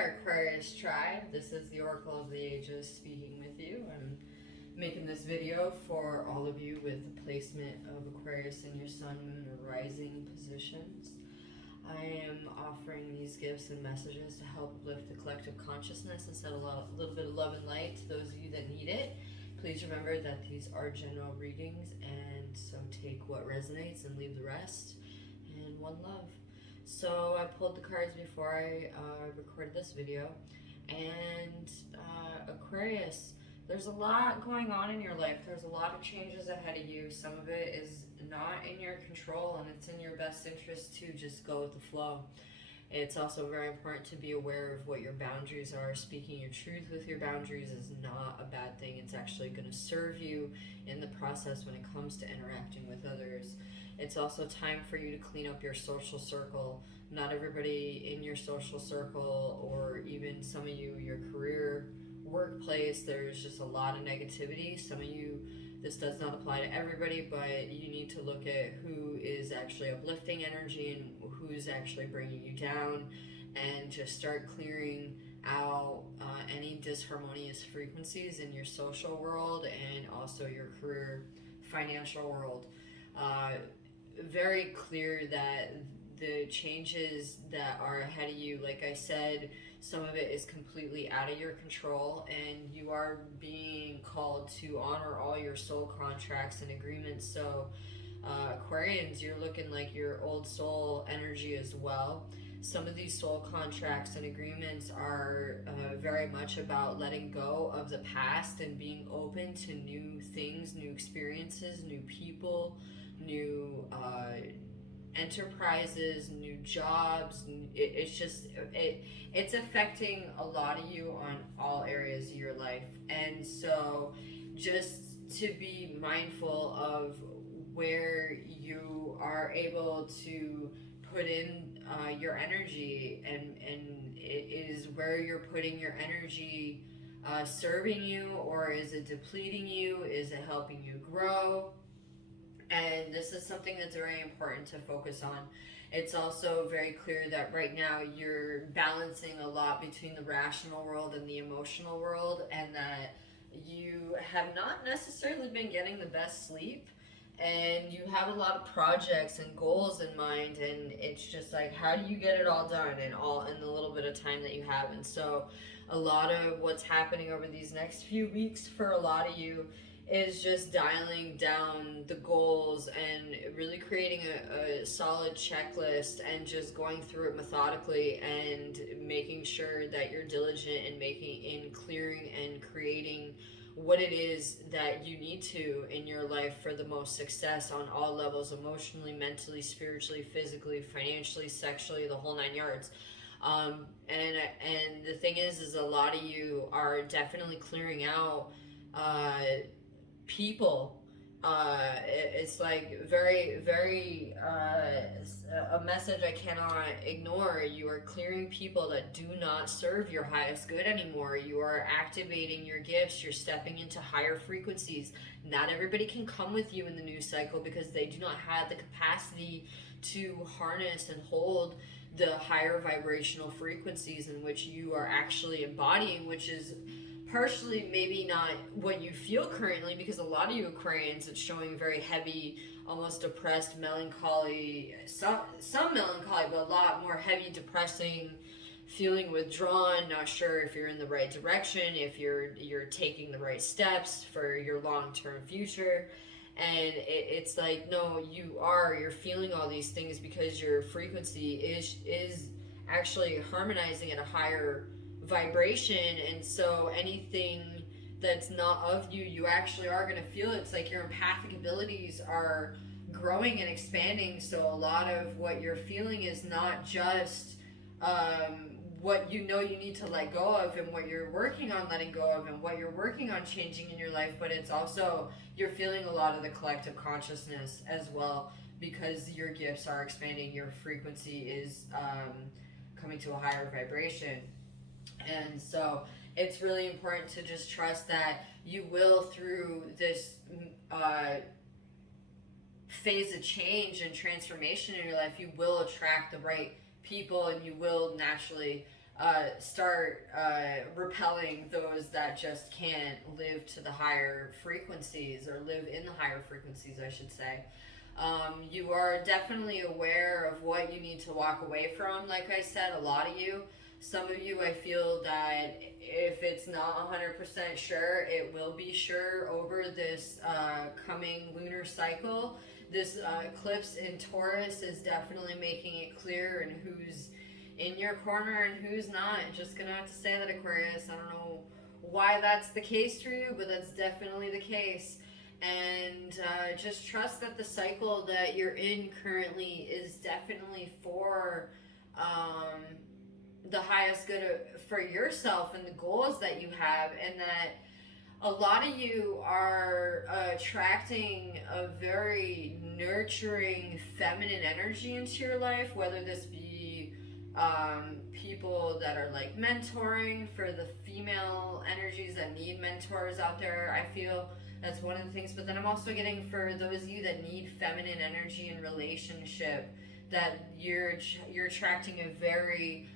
there, Aquarius tribe. This is the Oracle of the Ages speaking with you. I'm making this video for all of you with the placement of Aquarius in your sun, moon, or rising positions. I am offering these gifts and messages to help lift the collective consciousness and set a little bit of love and light to those of you that need it. Please remember that these are general readings, and so take what resonates and leave the rest. And one love. So I pulled the cards before I recorded this video, and Aquarius, there's a lot going on in your life. There's a lot of changes ahead of you. Some of it is not in your control, and it's in your best interest to just go with the flow. It's also very important to be aware of what your boundaries are. Speaking your truth with your boundaries is not a bad thing. It's actually going to serve you in the process when it comes to interacting with others. It's also time for you to clean up your social circle. Not everybody in your social circle, or even some of you, your career, workplace, there's just a lot of negativity. Some of you, this does not apply to everybody, but you need to look at who is actually uplifting energy and who's actually bringing you down, and just start clearing out any disharmonious frequencies in your social world and also your career, financial world. Very clear that the changes that are ahead of you, like I said, some of it is completely out of your control, and you are being called to honor all your soul contracts and agreements. So Aquarians, you're looking like your old soul energy as well. Some of these soul contracts and agreements are very much about letting go of the past and being open to new things, new experiences, new people, new enterprises, new jobs. It's affecting a lot of you on all areas of your life, and so just to be mindful of where you are able to put in your energy, and it is where you're putting your energy serving you, or is it depleting you? Is it helping you grow? And this is something that's very important to focus on. It's also very clear that right now you're balancing a lot between the rational world and the emotional world, and that you have not necessarily been getting the best sleep, and you have a lot of projects and goals in mind, and it's just like, how do you get it all done in the little bit of time that you have? And so a lot of what's happening over these next few weeks for a lot of you is just dialing down the goals and really creating a solid checklist, and just going through it methodically and making sure that you're diligent in clearing and creating what it is that you need to in your life for the most success on all levels: emotionally, mentally, spiritually, physically, financially, sexually, the whole nine yards. And the thing is a lot of you are definitely clearing out people. It's like very a message I cannot ignore. You are clearing people that do not serve your highest good anymore. You are activating your gifts. You're stepping into higher frequencies. Not everybody can come with you in the new cycle because they do not have the capacity to harness and hold the higher vibrational frequencies in which you are actually embodying, which is partially maybe not what you feel currently, because a lot of you Aquarians, it's showing very heavy, almost depressed, melancholy, some melancholy, but a lot more heavy, depressing, feeling withdrawn, not sure if you're in the right direction, if you're taking the right steps for your long-term future. And it's like, no, you're feeling all these things because your frequency is actually harmonizing at a higher vibration, and so anything that's not of you, you actually are going to feel it. It's like your empathic abilities are growing and expanding, so a lot of what you're feeling is not just what you know you need to let go of, and what you're working on letting go of, and what you're working on changing in your life, but it's also you're feeling a lot of the collective consciousness as well, because your gifts are expanding, your frequency is coming to a higher vibration. And so it's really important to just trust that you will, through this phase of change and transformation in your life, you will attract the right people, and you will naturally start repelling those that just can't live to the higher frequencies, or live in the higher frequencies, I should say. You are definitely aware of what you need to walk away from. Like I said, a lot of you, some of you, I feel that if it's not 100% sure, it will be sure over this coming lunar cycle. This eclipse in Taurus is definitely making it clear and who's in your corner and who's not. Just gonna have to say that, Aquarius. I don't know why that's the case for you, but that's definitely the case. And just trust that the cycle that you're in currently is definitely for the highest good for yourself and the goals that you have, and that a lot of you are attracting a very nurturing feminine energy into your life, whether this be people that are like mentoring, for the female energies that need mentors out there. I feel that's one of the things. But then I'm also getting, for those of you that need feminine energy in relationship, that you're attracting a very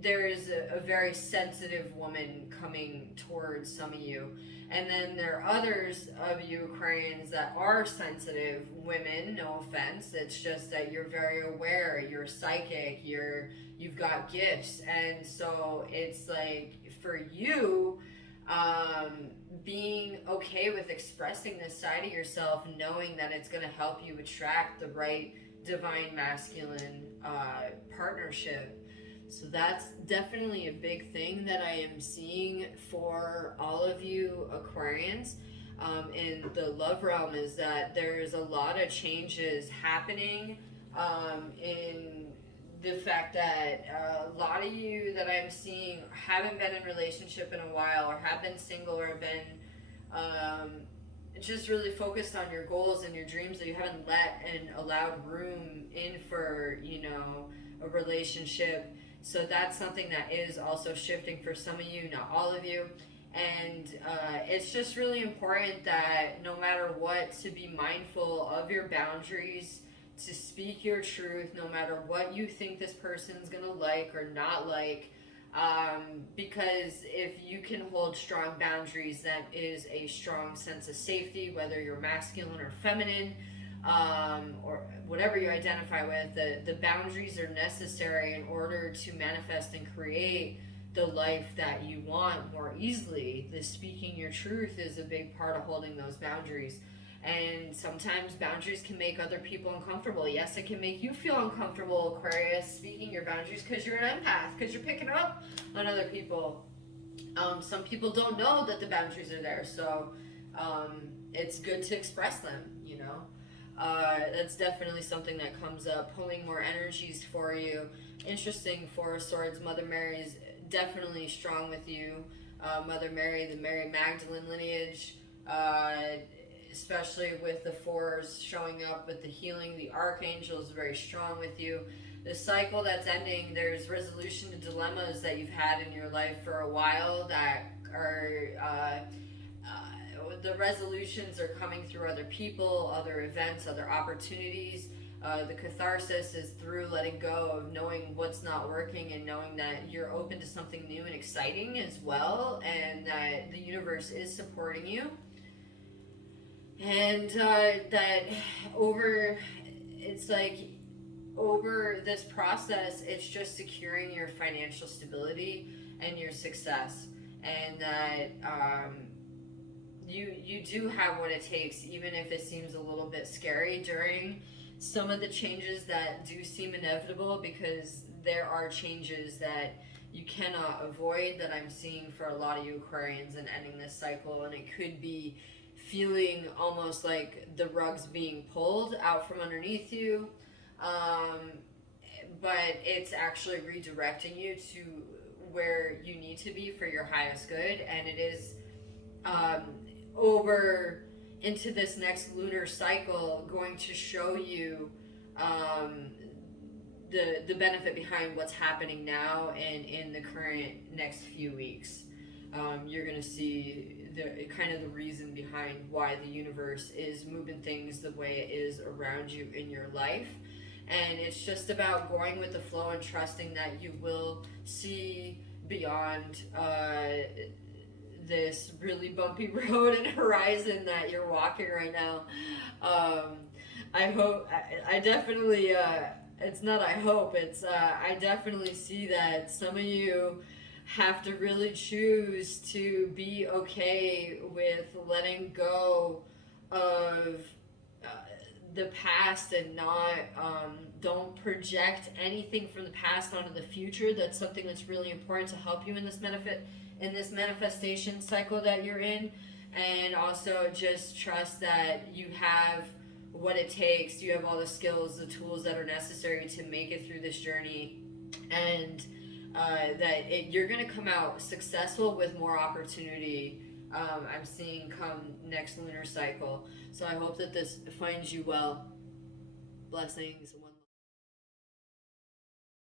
there is a very sensitive woman coming towards some of you. And then there are others of you Aquarians that are sensitive women, no offense. It's just that you're very aware, you're psychic, you've got gifts. And so it's like, for you, being okay with expressing this side of yourself, knowing that it's going to help you attract the right divine masculine partnership. So that's definitely a big thing that I am seeing for all of you Aquarians in the love realm, is that there's a lot of changes happening in the fact that a lot of you that I'm seeing haven't been in a relationship in a while, or have been single, or have been just really focused on your goals and your dreams, that you haven't let and allowed room in for, a relationship. So that's something that is also shifting for some of you, not all of you. And it's just really important that no matter what, to be mindful of your boundaries, to speak your truth, no matter what you think this person's gonna like or not like. Because if you can hold strong boundaries, that is a strong sense of safety, whether you're masculine or feminine, or whatever you identify with. The boundaries are necessary in order to manifest and create the life that you want more easily. The speaking your truth is a big part of holding those boundaries. And sometimes boundaries can make other people uncomfortable. Yes, it can make you feel uncomfortable, Aquarius, speaking your boundaries, because you're an empath, because you're picking up on other people. Some people don't know that the boundaries are there, so it's good to express them, That's definitely something that comes up, pulling more energies for you. Interesting, Four of Swords, Mother Mary is definitely strong with you. Mother Mary, the Mary Magdalene lineage, especially with the fours showing up with the healing. The Archangel is very strong with you. The cycle that's ending, there's resolution to dilemmas that you've had in your life for a while that are the resolutions are coming through other people, other events, other opportunities. The catharsis is through letting go of knowing what's not working, and knowing that you're open to something new and exciting as well, and that the universe is supporting you. And that over this process, it's just securing your financial stability and your success, and that you do have what it takes, even if it seems a little bit scary during some of the changes that do seem inevitable, because there are changes that you cannot avoid, that I'm seeing for a lot of you Aquarians in ending this cycle. And it could be feeling almost like the rug's being pulled out from underneath you, but it's actually redirecting you to where you need to be for your highest good. And it is over into this next lunar cycle going to show you the benefit behind what's happening now and in the current next few weeks. You're going to see the reason behind why the universe is moving things the way it is around you in your life. and it's just about going with the flow and trusting that you will see beyond this really bumpy road and horizon that you're walking right now. Um, I hope, I definitely, it's not I hope, it's, I definitely see that some of you have to really choose to be okay with letting go of uh, the past and not, don't project anything from the past onto the future. That's something that's really important to help you in this manifestation cycle that you're in. And also just trust that you have what it takes, you have all the skills, the tools that are necessary to make it through this journey, and you're going to come out successful with more opportunity. I'm seeing come next lunar cycle. So I hope that this finds you well. Blessings.